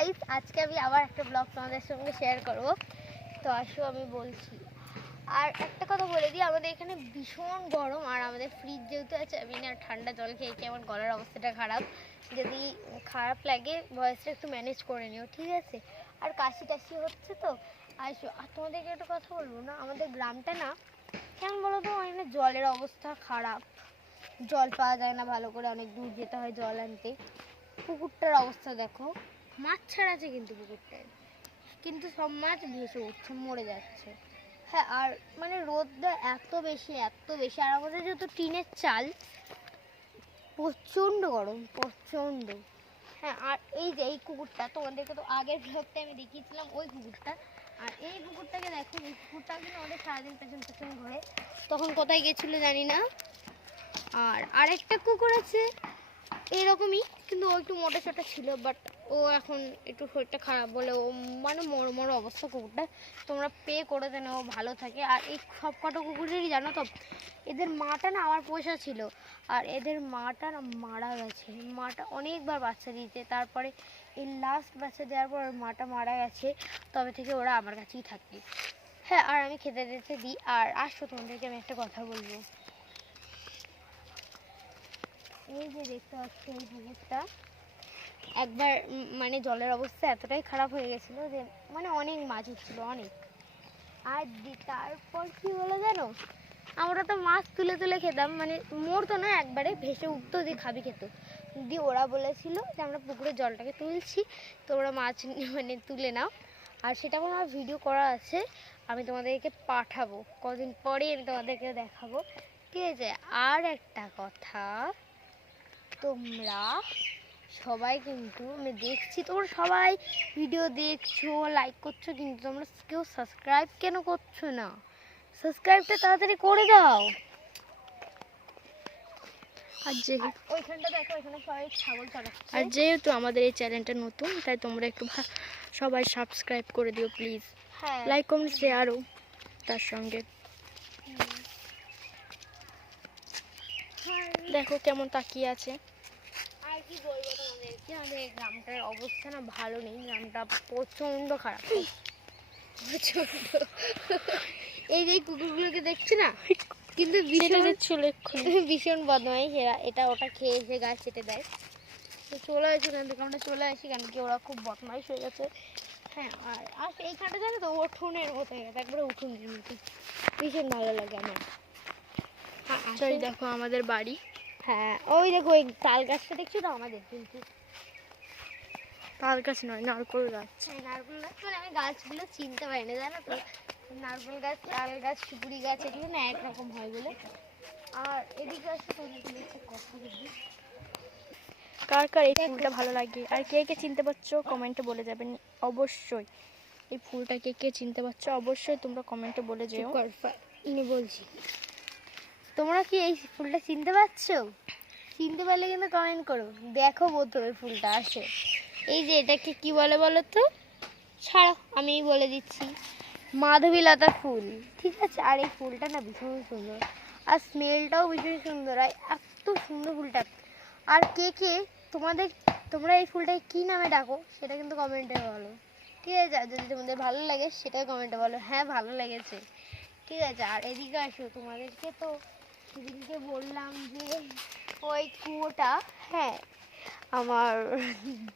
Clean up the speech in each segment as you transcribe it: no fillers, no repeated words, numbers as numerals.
Guys, আজকে আমি আবার একটা ব্লগ তোমাদের সঙ্গে শেয়ার করব। তো আসো আমি বলছি। আর একটা কথা বলে দিই, আমাদের এখানে ভীষণ গরম, আর আমাদের ফ্রিজ যেহেতু আছে, আমি না ঠান্ডা জল খেয়ে খেয়ে আমার গলার অবস্থাটা খারাপ। যদি খারাপ লাগে ভয়েসটা একটু ম্যানেজ করে নিও, ঠিক আছে? আর কাশি টাশি হচ্ছে তো। আসো, আর তোমাদেরকে একটা কথা বলবো না, আমাদের গ্রামটা না কেমন বলো তো, মানে জলের অবস্থা খারাপ। জল পাওয়া যায় না ভালো করে, অনেক দূর যেতে হয় জল আনতে। পুকুরটার অবস্থা দেখো, মাছ ছাড়া আছে কিন্তু পুকুরটায়, কিন্তু সব মাছ ভেসে উঠছে, মরে যাচ্ছে। হ্যাঁ, আর মানে রোদটা এত বেশি এত বেশি, আর আমাদের যেহেতু টিনের চাল, প্রচণ্ড গরম, প্রচণ্ড। হ্যাঁ, আর এই যে এই কুকুরটা, তোমাদেরকে তো আগের ব্লগটা আমি দেখিয়েছিলাম ওই কুকুরটা। আর এই কুকুরটাকে দেখো, এই কুকুরটা কিন্তু আমাদের সারাদিন পেছন পেছন ঘুরে। তখন কোথায় গেছিলো জানি না। আর আরেকটা কুকুর আছে এরকমই, কিন্তু ও একটু মোটা সোটা ছিল, বাট ও এখন একটু শরীরটা খারাপ বলে ও মানে মরো মরো অবস্থা কুকুরটা। তোমরা পে করে দেন, ও ভালো থাকে। আর এই সব কটা কুকুরেরই জানো তো, এদের মাটা না আমার পোষা ছিল, আর এদের মাটা না মারা গেছে। মাটা অনেকবার বাচ্চা দিয়েছে, তারপরে এই লাস্ট বাচ্চা দেওয়ার পর মাটা মারা গেছে, তবে থেকে ওরা আমার কাছেই থাকে। হ্যাঁ, আর আমি খেতে দিতে দিই। আর আসো, তোমাদেরকে আমি একটা কথা বলবো। এই যে দেখতে পাচ্ছ এই পুকুরটা, একবার মানে জলের অবস্থা এতটাই খারাপ হয়ে গেছিলো যে মানে অনেক মাছ উঠছিল, অনেক। আর তারপর কি হলো জানো, আমরা তো মাছ তুলে তুলে খেতাম, মানে মরতো না, একবারে ভেসে উঠতো, দিয়ে খাবি খেত। দিয়ে ওরা বলেছিল যে আমরা পুকুরের জলটাকে তুলছি, তো ওরা মাছ মানে তুলে নাও। আর সেটা আমার ভিডিও করা আছে, আমি তোমাদেরকে পাঠাবো, কদিন পরে আমি তোমাদেরকে দেখাবো, ঠিক আছে? আর একটা কথা, তোমরা সবাই কিন্তু, আমি দেখছি তোমরা সবাই ভিডিও দেখছো, লাইক করছো, কিন্তু তোমরা কেউ সাবস্ক্রাইব কেন করছো না? সাবস্ক্রাইবটা তাড়াতাড়ি করে দাও। ওইখানটা দেখো, ওইখানে সবাই ছাগল চড়াচ্ছে। আর যেহেতু আমাদের এই চ্যানেলটা নতুন, তাই তোমরা একটু সবাই সাবস্ক্রাইব করে দিও প্লিজ। হ্যাঁ, লাইক কমেন্ট শেয়ারও তার সঙ্গে। দেখো কেমন তাকিয়ে আছে। আর কি বলবো তোমাদেরকে, আমাদের গ্রামটার অবস্থা না ভালো নেই, গ্রামটা প্রচণ্ড খারাপ, প্রচণ্ড। এই যে কুকুরগুলোকে দেখছি না, কিন্তু ভীষণ বদমাইশ এরা, এটা ওটা খেয়ে এসে গাছ কেটে দেয়। তো চলে আসি এখান থেকে, আমরা চলে আসি, কারণ কি ওরা খুব বদমাইশ হয়ে গেছে। হ্যাঁ, আর এইখানটা জানো তো উঠোনের মতো হয়ে গেছে, একবারে উঠোনের মতো, ভীষণ ভালো লাগে আমার। হ্যাঁ, দেখো আমাদের বাড়ি। হ্যাঁ, ওই দেখো ওই তাল গাছটা দেখছো তো আমাদের, কিন্তু তাল গাছ নয়, নারকেল গাছ। হ্যাঁ, নারকেল গাছ, মানে আমি গাছগুলো চিনতে পারি না জানো তো, নারকেল গাছ, তাল গাছ, সুপুরি গাছ, এগুলো না একরকম হয় বলে। আর এদিকে আসলে তোমাদেরকে একটা কথা বলি, কার কার এই ফুলটা ভালো লাগে আর কে কে চিনতে পারছো কমেন্টে বলে যাবেন অবশ্যই। এই ফুলটাকে কে চিনতে পারছো অবশ্যই তোমরা কমেন্টে বলে যেও। ইনি বলছি, তোমরা কি এই ফুলটা চিনতে পারছো? চিনতে পারলে কিন্তু কমেন্ট করো। দেখো প্রথমে ফুলটা আসে, এই যে এটাকে কি বলে বলো তো? ছাড়ো, আমি বলে দিচ্ছি, মাধবীলতা ফুল, ঠিক আছে? আর এই ফুলটা না ভীষণ সুন্দর, আর স্মেলটাও ভীষণ সুন্দর, আর এত সুন্দর ফুলটা। আর কে কে তোমরা এই ফুলটাকে কী নামে ডাকো সেটা কিন্তু কমেন্টে বলো, ঠিক আছে? আর যদি তোমাদের ভালো লাগে সেটাই কমেন্টে বলো, হ্যাঁ ভালো লেগেছে, ঠিক আছে? আর এদিকে আসো, তোমাদেরকে তো সেদিনকে বললাম যে ওই কুয়োটা, হ্যাঁ, আমার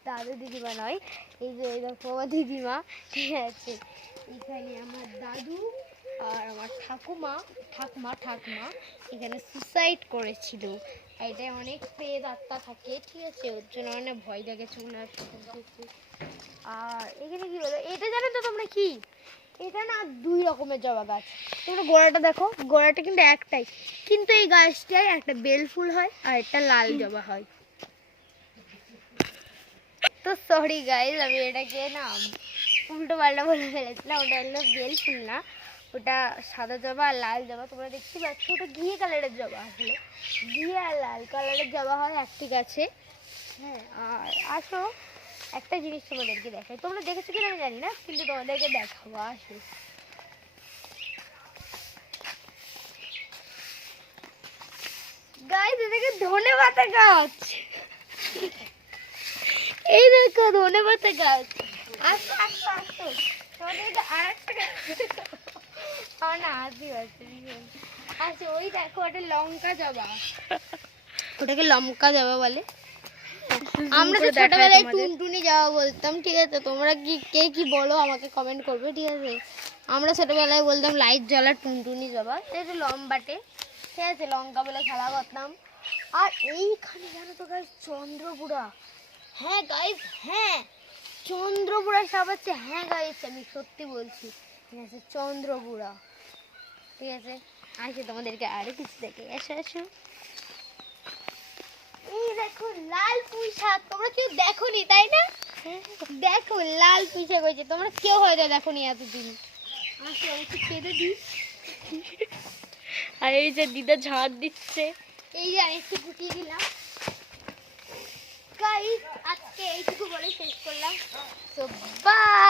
দাদু দিদিমা নয়, এই যে এই দেখো আমার দিদিমা, ঠিক আছে? এখানে আমার দাদু আর আমার ঠাকুমা এখানে সুসাইড করেছিল। এটাই অনেক প্রেত আত্মা থাকে, ঠিক আছে? ওর জন্য অনেক ভয় লেগেছে ওনার। আর এখানে কি বলো, এটা জানো তো তোমরা কি? এটা না 2 রকমের জবা গাছ। তোমরা গোড়াটা দেখো, গোড়াটা কিন্তু একটাই, কিন্তু এই গাছটায় একটা বেল ফুল হয় আর একটা লাল জবা হয়। তো সরি গাইজ, আমি এটাকে না উল্টো পাল্টা বলে ফেলেছিলাম। ওটা হলো বেল ফুল না, ওটা সাদা জবা আর লাল জবা। তোমরা দেখতে পাচ্ছ ওটা ঘিয়ে কালারের জবা, আসলে ঘিয়ে আর লাল কালারের জবা হয় একটি গাছে। হ্যাঁ, আর আসো একটা জিনিস তোমাদেরকে দেখাই, তোমরা দেখেছো কিনা আমি জানি না, কিন্তু তোমাদেরকে দেখাবো। আসো গাইজ, এটাকে ধনেপাতা গাছ। এই দেখো ধনে পাতা গাছ। আস্তে আস্তে আস্তে তোমাদেরকে আর একটা না আসি আসি আচ্ছা ওই দেখো ওটা লঙ্কা জবা, ওটাকে লঙ্কা জবা বলে। আমরা তো ছোটবেলায় টুনটুনি জবা বলতাম, ঠিক আছে? তোমরা কি কে কি বলো আমাকে কমেন্ট করবে, ঠিক আছে? আমরা ছোটবেলায় বলতাম লাইট জ্বলা টুনটুনি জবা, এটা লম্বাটে, ঠিক আছে? লঙ্কা বলে খেলা করতাম। আর এইখানে জানো তো গাইস চন্দ্রপুরা, হ্যাঁ গাইস, হ্যাঁ চন্দ্রপুরা সাপ আছে, হ্যাঁ গাইস আমি সত্যি বলছি, ঠিক আছে? চন্দ্রপুরা, ঠিক আছে? আসে তোমাদেরকে আরো কিছু দেখে, এসো এসো। এই দেখো লাল পুঁই শাক, তোমরা কেউ দেখোনি তাই না? দেখো লাল পুঁই শাক হয়েছে, তোমরা কেউ হয়তো দেখোনি এতদিন। আসো একটু কেটে দিই। আর এই যে দিদা ঝাড় দিচ্ছে, এই যে আরেকটু ফুটিয়ে দিলাম। গাইস আজকে এইটুকু বলে শেষ করলাম, তো বাই।